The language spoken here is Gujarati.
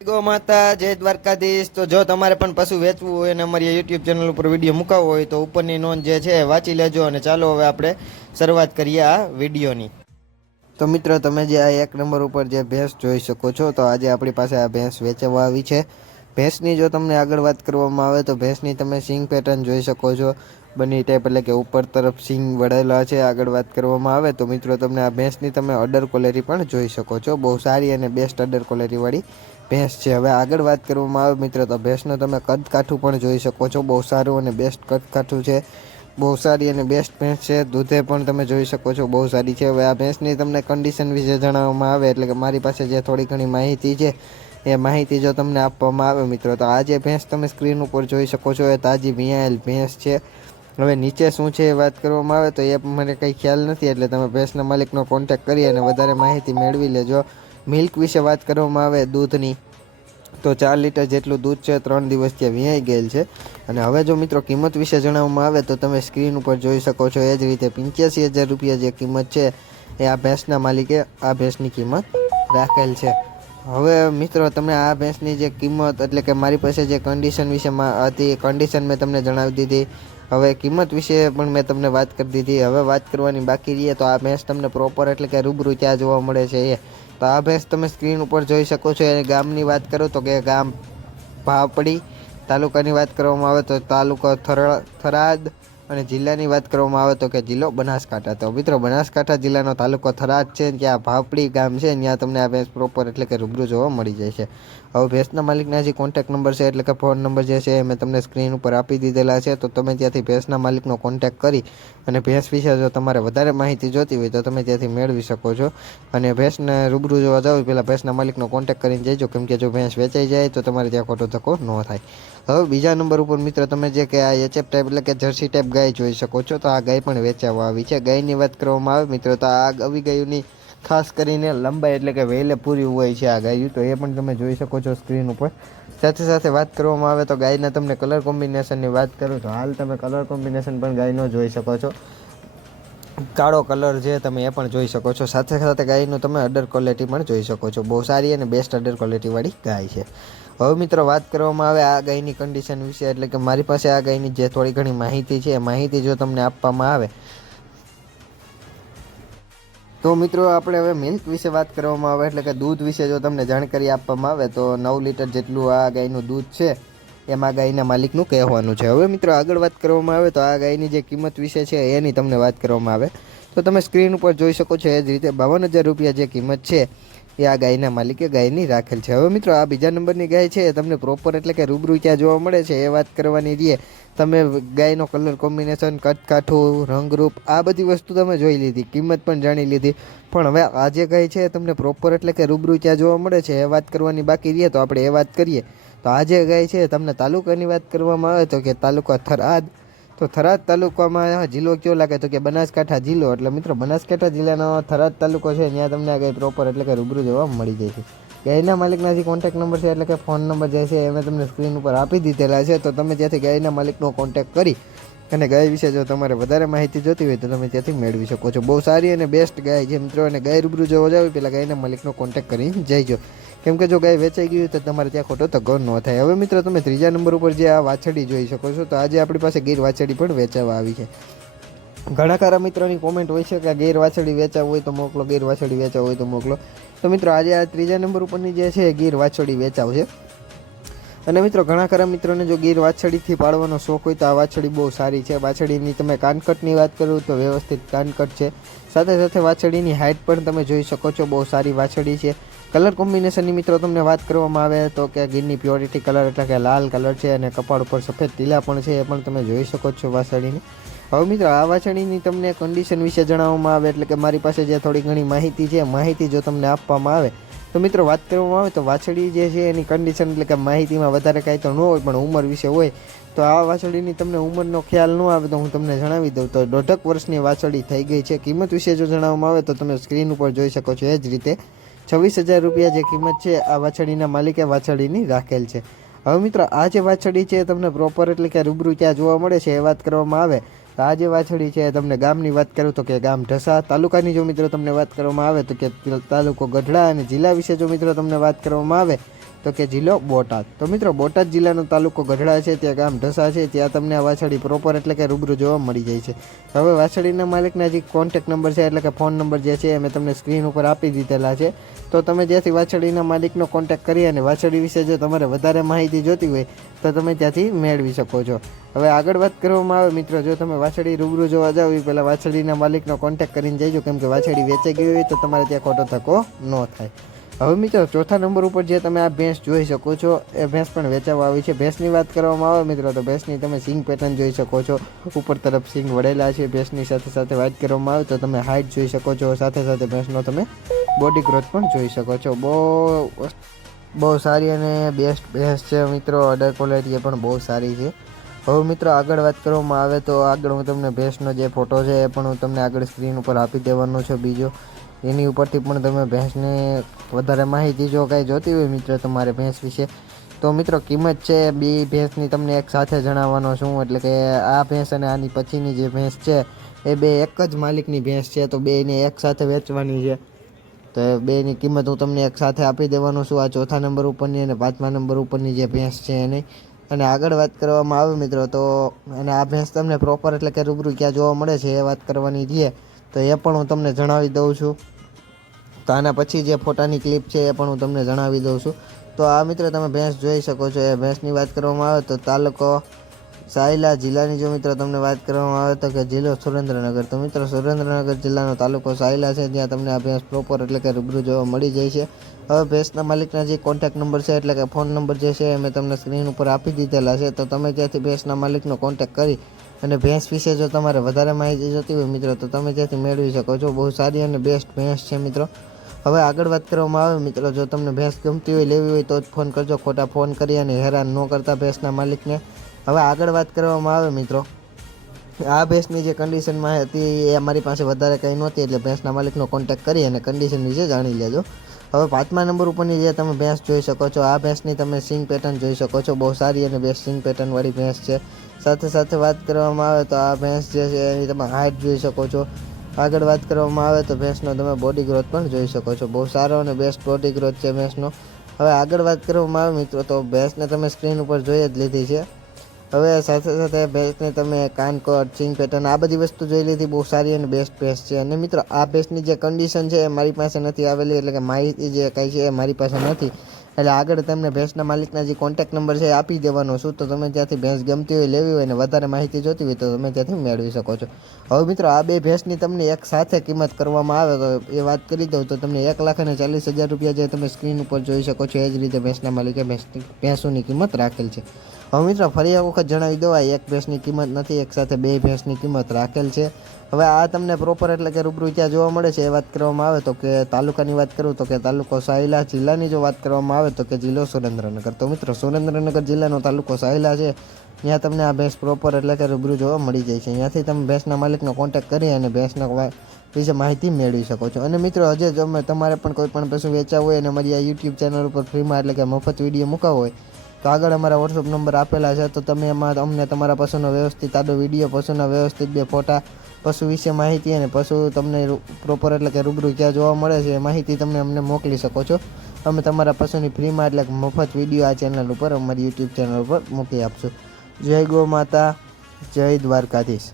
ગો માતા, જય દ્વારકાધીશ. તો જો તમારે પણ પશુ વેચવું હોય અને અમારી યુટ્યુબ ચેનલ ઉપર વીડિયો મુકાવવો હોય તો ઉપરની નોંધ જે છે વાંચી લેજો અને ચાલો હવે આપણે શરૂઆત કરીએ આ વિડીયોની તો મિત્રો, તમે જે આ એક નંબર ઉપર જે ભેંસ જોઈ શકો છો, તો આજે આપણી પાસે આ ભેંસ વેચવા આવી છે. ભેંસની જો તમને આગળ વાત કરવામાં આવે તો ભેંસની તમે સિંગ પેટર્ન જોઈ શકો છો. બંને ટાઈપ એટલે કે ઉપર તરફ સિંગ વળેલા છે, આગળ વાત કરવામાં આવે તો મિત્રો તમને આ ભેંસની તમે અડર ક્વોલિટી પણ જોઈ શકો છો. બહુ સારી અને બેસ્ટ અડર ક્વોલિટીવાળી ભેંસ છે. હવે આગળ વાત કરવામાં આવે મિત્રો તો ભેંસનું તમે કદકાઠું પણ જોઈ શકો છો. બહુ સારું અને બેસ્ટ કદકાઠું છે. બહુ સારી અને બેસ્ટ ભેંસ છે. દૂધે પણ તમે જોઈ શકો છો બહુ સારી છે. હવે આ ભેંસની તમને કન્ડિશન વિશે જણાવવામાં આવે એટલે કે મારી પાસે જે થોડી ઘણી માહિતી છે એ માહિતી જો તમને આપવામાં આવે મિત્રો, તો આ જે ભેંસ તમે સ્ક્રીન ઉપર જોઈ શકો છો, એ તાજી વિયાયેલ ભેંસ છે. હવે નીચે શું છે એ વાત કરવામાં આવે, તો એ મને કંઈ ખ્યાલ નથી, એટલે તમે ભેંસના માલિકનો કોન્ટેક્ટ કરી અને વધારે માહિતી મેળવી લેજો. મિલ્ક વિશે વાત કરવામાં આવે દૂધની, તો ચાર લીટર જેટલું દૂધ છે, ત્રણ દિવસ ત્યાં વિયાઈ ગયેલ છે. અને હવે જો મિત્રો કિંમત વિશે જણાવવામાં આવે, તો તમે સ્ક્રીન ઉપર જોઈ શકો છો, એ જ રીતે પંચ્યાસી હજાર રૂપિયા જે કિંમત છે, એ આ ભેંસના માલિકે આ ભેંસની કિંમત રાખેલ છે. હવે મિત્રો તમે આ ભેંસની જે કિંમત એટલે કે મારી પાસે જે કન્ડિશન વિશે હતી કન્ડિશન મેં તમને જણાવી દીધી. હવે કિંમત વિશે પણ મેં તમને વાત કરી દીધી. હવે વાત કરવાની બાકી રહીએ તો આ ભેંસ તમને પ્રોપર એટલે કે રૂબરૂ ત્યાં જોવા મળે છે એ. તો આ ભેંસ તમે સ્ક્રીન ઉપર જોઈ શકો છો. એ ગામની વાત કરો તો કે ગામ ભાવપડી તાલુકાની વાત કરવામાં આવે તો તાલુકો થરા થરાદ અને જિલ્લાની વાત કરવામાં આવે તો કે જિલ્લો બનાસકાંઠા. તો મિત્રો, બનાસકાંઠા જિલ્લાનો તાલુકો થરાદ છે, ત્યાં ભાપડી ગામ છે, ત્યાં તમને આ ભેંસ પ્રોપર એટલે કે રૂબરૂ જોવા મળી જાય છે. હવે ભેંસના માલિકના જે કોન્ટેક નંબર છે, એટલે કે ફોન નંબર જે છે મેં તમને સ્ક્રીન ઉપર આપી દીધેલા છે. તો તમે ત્યાંથી ભેંસના માલિકનો કોન્ટેક કરી અને ભેંસ વિશે જો તમારે વધારે માહિતી જોતી હોય તો તમે ત્યાંથી મેળવી શકો છો. અને ભેંસને રૂબરૂ જોવા જાવ પહેલાં ભેંસના માલિકનો કોન્ટેક કરીને જજો. કેમ કે જો ભેંસ વેચાઈ જાય, તો તમારે ત્યાં ખોટો ધક્કો ન થાય. હવે બીજા નંબર ઉપર મિત્રો તમે જે કે આ એચએફ ટાઈપ એટલે કે જર્સી ટાઈપ ગાય જોઈ શકો છો, તો આ ગાય પણ વેચાવા આવી છે. ગાયની વાત કરવામાં આવે મિત્રો, તો આ આવી ગાયોની ખાસ કરીને લંબાઈ એટલે કે વહેલે પૂરી હોય છે આ ગાયું, તો એ પણ તમે જોઈ શકો છો સ્ક્રીન ઉપર. સાથે સાથે વાત કરવામાં આવે તો ગાયના તમને કલર કોમ્બિનેશનની વાત કરું, તો હાલ તમે કલર કોમ્બિનેશન પણ ગાયનો જોઈ શકો છો. કાળો કલર છે તમે એ પણ જોઈ શકો છો. સાથે સાથે ગાયનું તમે અડર ક્વોલિટી પણ જોઈ શકો છો. બહુ સારી અને બેસ્ટ અડર ક્વોલિટીવાળી ગાય છે. હવે મિત્રો વાત કરવામાં આવે આ ગાયની કન્ડિશન વિશે, એટલે કે મારી પાસે આ ગાયની જે થોડી ઘણી માહિતી છે, એ માહિતી જો તમને આપવામાં આવે. તો મિત્રો આપણે હવે મિલ્ક વિશે વાત કરવામાં આવે, એટલે કે દૂધ વિશે જો તમને જાણકારી આપવામાં આવે, તો નવ લીટર જેટલું આ ગાયનું દૂધ છે. એમાં ગાયના માલિકનું કહેવાનું છે. હવે મિત્રો આગળ વાત કરવામાં આવે તો આ ગાયની જે કિંમત વિશે છે એની તમને વાત કરવામાં આવે. તો તમે સ્ક્રીન ઉપર જોઈ શકો છો એ જ રીતે બાવન હજાર રૂપિયા જે કિંમત છે એ આ ગાયના માલિકે ગાયની રાખેલ છે. હવે મિત્રો આ બીજા નંબરની ગાય છે એ તમને પ્રોપર એટલે કે રૂબરૂ ક્યાં જોવા મળે છે એ વાત કરવાની રીએ. તમે ગાયનો કલર કોમ્બિનેશન કટકાઠું રંગરૂપ આ બધી વસ્તુ તમે જોઈ લીધી, કિંમત પણ જાણી લીધી. પણ હવે આ જે ગાય છે તમને પ્રોપર એટલે કે રૂબરૂ ક્યાં જોવા મળે છે એ વાત કરવાની બાકી રહીએ તો આપણે એ વાત કરીએ. તો આ જે ગાય છે, તમને તાલુકાની વાત કરવામાં આવે તો કે તાલુકા થરાદ. તો થરાદ તાલુકામાં જિલ્લો કયો લાગે? તો કે બનાસકાંઠા જિલ્લો. એટલે મિત્રો, બનાસકાંઠા જિલ્લાનો થરાદ તાલુકો છે, ત્યાં તમને આ ગાય પ્રોપર એટલે કે રૂબરૂ જોવા મળી જાય છે. ગાયના માલિકના જે કોન્ટેક્ટ નંબર છે, એટલે કે ફોન નંબર જે છે એ મેં તમને સ્ક્રીન ઉપર આપી દીધેલા છે. તો તમે ત્યાંથી ગાયના માલિકનો કોન્ટેક્ટ કરી અને ગાય વિશે જો તમારે વધારે માહિતી જોતી હોય તો તમે ત્યાંથી મેળવી શકો છો. બહુ સારી અને બેસ્ટ ગાય છે, મિત્રો. અને ગાય રૂબરૂ જોવા જાવ પહેલાં ગાયના માલિકનો કોન્ટેક્ટ કરીને જઈજો. કેમ કે જો ગાય વેચાઈ ગઈ હોય તો તમારે ત્યાં ખોટો તગો ન થાય. હવે મિત્રો, તમે ત્રીજા નંબર ઉપર જે આ વાછડી જોઈ શકો છો, તો આજે આપણી પાસે ગીર વાછડી પણ વેચાવા આવી છે. ઘણા ખરા મિત્રોની કોમેન્ટ હોય છે કે ગીર વાછડી વેચાવ હોય તો મોકલો, ગીર વાછડી વેચાવ હોય તો મોકલો. તો મિત્રો, આજે આ ત્રીજા નંબર ઉપરની જે છે ગીર વાછડી વેચાવ છે. અને મિત્રો, ઘણા ખરા મિત્રોને જો ગીર વાછડીથી પાડવાનો શોખ હોય તો આ વાછડી બહુ સારી છે. વાછડીની તમે કાનકટની વાત કરો તો વ્યવસ્થિત કાનકટ છે. સાથે સાથે વાછડીની હાઇટ પણ તમે જોઈ શકો છો, બહુ સારી વાછડી છે. કલર કોમ્બિનેશનની મિત્રો, તમને વાત કરવામાં આવે તો કે ગીરની પ્યોરિટી કલર એટલે કે લાલ કલર છે અને કપાળ ઉપર સફેદ ટીલા પણ છે, એ પણ તમે જોઈ શકો છો વાછડીની. હવે મિત્રો, આ વાછડીની તમને કન્ડિશન વિશે જણાવવામાં આવે એટલે કે મારી પાસે જે થોડી ઘણી માહિતી છે માહિતી જો તમને આપવામાં આવે તો મિત્રો, વાત કરવામાં આવે તો વાછડી જે છે એની કન્ડિશન એટલે કે માહિતીમાં વધારે કાંઈ તો ન હોય, પણ ઉંમર વિશે હોય, તો આ વાછડીની તમને ઉંમરનો ખ્યાલ ન આવે તો હું તમને જણાવી દઉં. તો દોઢક વર્ષની વાછડી થઈ ગઈ છે. કિંમત વિશે જો જણાવવામાં આવે તો તમે સ્ક્રીન ઉપર જોઈ શકો છો એ જ રીતે. છવ્વીસ હજાર રૂપિયા જે કિંમત છે, આ વાછડીના માલિકે વાછડીની રાખેલ છે. હવે મિત્રો, આ જે વાછડી છે તમને પ્રોપર એટલે કે રૂબરૂ ક્યાં જોવા મળે છે એ વાત કરવામાં આવે. તો આ જે વાછડી છે, તમને ગામની વાત કરું તો કે ગામ ઢસા તાલુકાની જો મિત્રો તમને વાત કરવામાં આવે તો કે તાલુકો ગઢડા અને જિલ્લા વિશે જો મિત્રો તમને વાત કરવામાં આવે તો કે જિલ્લો બોટાદ. તો મિત્રો, બોટાદ જિલ્લાનો તાલુકો ગઢડા છે, ત્યાં ગામ ઢસા છે, ત્યાં તમને આ વાછડી પ્રોપર એટલે કે રૂબરૂ જોવા મળી જાય છે. હવે વાછડીના માલિકના જે કોન્ટેક નંબર છે, એટલે કે ફોન નંબર જે છે, એ મેં તમને સ્ક્રીન ઉપર આપી દીધેલા છે. તો તમે જ્યાંથી વાછડીના માલિકનો કોન્ટેક કરી અને વાછડી વિશે જો તમારે વધારે માહિતી જોતી હોય, તો તમે ત્યાંથી મેળવી શકો છો. હવે આગળ વાત કરવામાં આવે, મિત્રો, જો તમે વાછડી રૂબરૂ જોવા જાઓ એ પહેલાં વાછડીના માલિકનો કોન્ટેક કરીને જઈજો, કેમ કે વાછડી વેચાઈ ગઈ હોય તો તમારે ત્યાં ખોટો ધક્કો ન થાય. હવે મિત્રો, ચોથા નંબર ઉપર જે તમે આ ભેંસ જોઈ શકો છો, એ ભેંસ પણ વેચાવા આવી છે. ભેંસની વાત કરવામાં આવે મિત્રો, તો ભેંસની તમે સિંગ પેટર્ન જોઈ શકો છો. ઉપર તરફ સિંગ વળેલા છે, ભેંસની સાથે સાથે વાત કરવામાં આવે તો તમે હાઇટ જોઈ શકો છો. સાથે સાથે ભેંસનો તમે બોડી ગ્રોથ પણ જોઈ શકો છો. બહુ બહુ સારી અને બેસ્ટ ભેંસ છે મિત્રો. અડર ક્વોલિટી એ પણ બહુ સારી છે. હવે મિત્રો, આગળ વાત કરવામાં આવે તો આગળ હું તમને ભેંસનો જે ફોટો છે, એ પણ હું તમને આગળ સ્ક્રીન ઉપર આપી દેવાનો છું બીજો. એની ઉપરથી પણ તમે ભેંસને વધારે માહિતી જો કાંઈ જોતી હોય મિત્રો તમારે ભેંસ વિશે, તો મિત્રો કિંમત છે બે ભેંસની તમને એક સાથે જણાવવાનો છું. એટલે કે આ ભેંસ અને આની પછીની જે ભેંસ છે, એ બે એક જ માલિકની ભેંસ છે, તો બેને એક સાથે વેચવાની છે. તો એ બેની કિંમત હું તમને એક સાથે આપી દેવાનો છું. આ ચોથા નંબર ઉપરની અને પાંચમા નંબર ઉપરની જે ભેંસ છે એની. અને આગળ વાત કરવામાં આવે મિત્રો, તો અને આ ભેંસ તમને પ્રોપર એટલે કે રૂબરૂ ક્યાં જોવા મળે છે એ વાત કરવાની છે. તો એ પણ હું તમને જણાવી દઉં છું. તો આના પછી જે ફોટાની ક્લિપ છે એ પણ હું તમને જણાવી દઉં છું. તો આ મિત્રો તમે ભેંસ જોઈ શકો છો. એ ભેંસની વાત કરવામાં આવે તો તાલુકો સાયલા જિલ્લાની જો મિત્રો તમને વાત કરવામાં આવે તો કે જિલ્લો સુરેન્દ્રનગર. તો મિત્રો સુરેન્દ્રનગર જિલ્લાનો તાલુકો સાયલા છે. જ્યાં તમને આ ભેંસ પ્રોપર એટલે કે રૂબરૂ જોવા મળી જાય છે. હવે ભેંસના માલિકના જે કોન્ટેક નંબર છે એટલે કે ફોન નંબર જે છે એ મેં તમને સ્ક્રીન ઉપર આપી દીધેલા છે. તો તમે ત્યાંથી ભેંસના માલિકનો કોન્ટેક કરી અને ભેંસ વિશે જો તમારે વધારે માહિતી જોતી હોય મિત્રો, તો તમે ત્યાંથી મેળવી શકો છો. બહુ સારી અને બેસ્ટ ભેંસ છે મિત્રો. હવે આગળ વાત કરવામાં આવે મિત્રો, જો તમને ભેંસ ગમતી હોય, લેવી હોય, તો જ ફોન કરજો. ખોટા ફોન કરી અને હેરાન ન કરતા ભેંસના માલિકને. હવે આગળ વાત કરવામાં આવે મિત્રો. આ ભેંસની જે કન્ડિશનમાં હતી, એ અમારી પાસે વધારે કંઈ નહોતી, એટલે ભેંસના માલિકનો કોન્ટેક્ટ કરી અને કન્ડિશન વિશે જાણી લેજો. હવે પાંચમા નંબર ઉપરની જે તમે ભેંસ જોઈ શકો છો, આ ભેંસની તમે સિંગ પેટર્ન જોઈ શકો છો, બહુ સારી અને બેસ્ટ સિંગ પેટર્નવાળી ભેંસ છે. સાથે સાથે વાત કરવામાં આવે તો આ ભેંસ જે છે એની તમે હાઇટ જોઈ શકો છો. આગળ વાત કરવામાં આવે તો ભેંસનો તમે બોડી ગ્રોથ પણ જોઈ શકો છો. બહુ સારો અને બેસ્ટ બોડી ગ્રોથ છે ભેંસનો. હવે આગળ વાત કરવામાં આવે મિત્રો, તો ભેંસને તમે સ્ક્રીન ઉપર જોઈ જ લીધી છે. હવે સાથે સાથે ભેંસને તમે કાનકોટ ચિંગ પેટર્ન આ બધી વસ્તુ જોઈ લીધી. બહુ સારી અને બેસ્ટ ભેંસ છે. અને મિત્રો, આ ભેંસની જે કન્ડિશન છે એ મારી પાસે નથી આવેલી, એટલે કે માહિતી જે કંઈ છે એ મારી પાસે નથી. એટલે આગળ તમને ભેંસના માલિકના જે કોન્ટેક્ટ નંબર છે એ આપી દેવાનો છું. તો તમે ત્યાંથી ભેંસ ગમતી હોય, લેવી હોય ને વધારે માહિતી જોતી હોય, તો તમે ત્યાંથી મેળવી શકો છો. હવે મિત્રો, આ બે ભેંસની તમને એક સાથે કિંમત કરવામાં આવે, તો એ વાત કરી દઉં, તો તમને એક લાખ અને ચાલીસ હજાર રૂપિયા જે તમે સ્ક્રીન ઉપર જોઈ શકો છો, એ જ રીતે ભેંસના માલિકે ભેંસની ભેંસોની કિંમત રાખેલ છે. હવે મિત્રો, ફરી એક વખત જણાવી દો આ એક ભેંસની કિંમત નથી, એક સાથે બે ભેંસની કિંમત રાખેલ છે. હવે આ તમને પ્રોપર એટલે કે રૂબરૂ ત્યાં જોવા મળે છે, એ વાત કરવામાં આવે તો કે તાલુકાની વાત કરું તો કે તાલુકો સાયલા જિલ્લાની જો વાત કરવામાં આવે તો કે જિલ્લો સુરેન્દ્રનગર. તો મિત્રો, સુરેન્દ્રનગર જિલ્લાનો તાલુકો સાયલા છે. ત્યાં તમને આ ભેંસ પ્રોપર એટલે કે રૂબરૂ જોવા મળી જાય છે. ત્યાંથી તમે ભેંસના માલિકનો કોન્ટેક્ટ કરી અને ભેંસના વિશે માહિતી મેળવી શકો છો. અને મિત્રો, હજે તમે તમારે પણ કોઈ પણ પશુ વેચાવું હોય અને અમારી આ યુટ્યુબ ચેનલ ઉપર ફ્રીમાં એટલે કે મફત વીડિયો મૂકાવો હોય તો આગળ અમારા વોટ્સઅપ નંબર આપેલા છે, તો તમે એમાં અમને તમારા પશુનો વ્યવસ્થિત આડો વીડિયો પશુના વ્યવસ્થિત બે ફોટા, પશુ વિશે માહિતી અને પશુ તમને પ્રોપર એટલે કે રૂબરૂ ક્યાં જોવા મળે છે, એ માહિતી તમે અમને મોકલી શકો છો. અમે તમારા પશુની ફ્રીમાં એટલે મફત વીડિયો આ ચેનલ ઉપર, અમારી યુટ્યુબ ચેનલ ઉપર મૂકી આપશું. જય ગો માતા, જય દ્વારકાધીશ.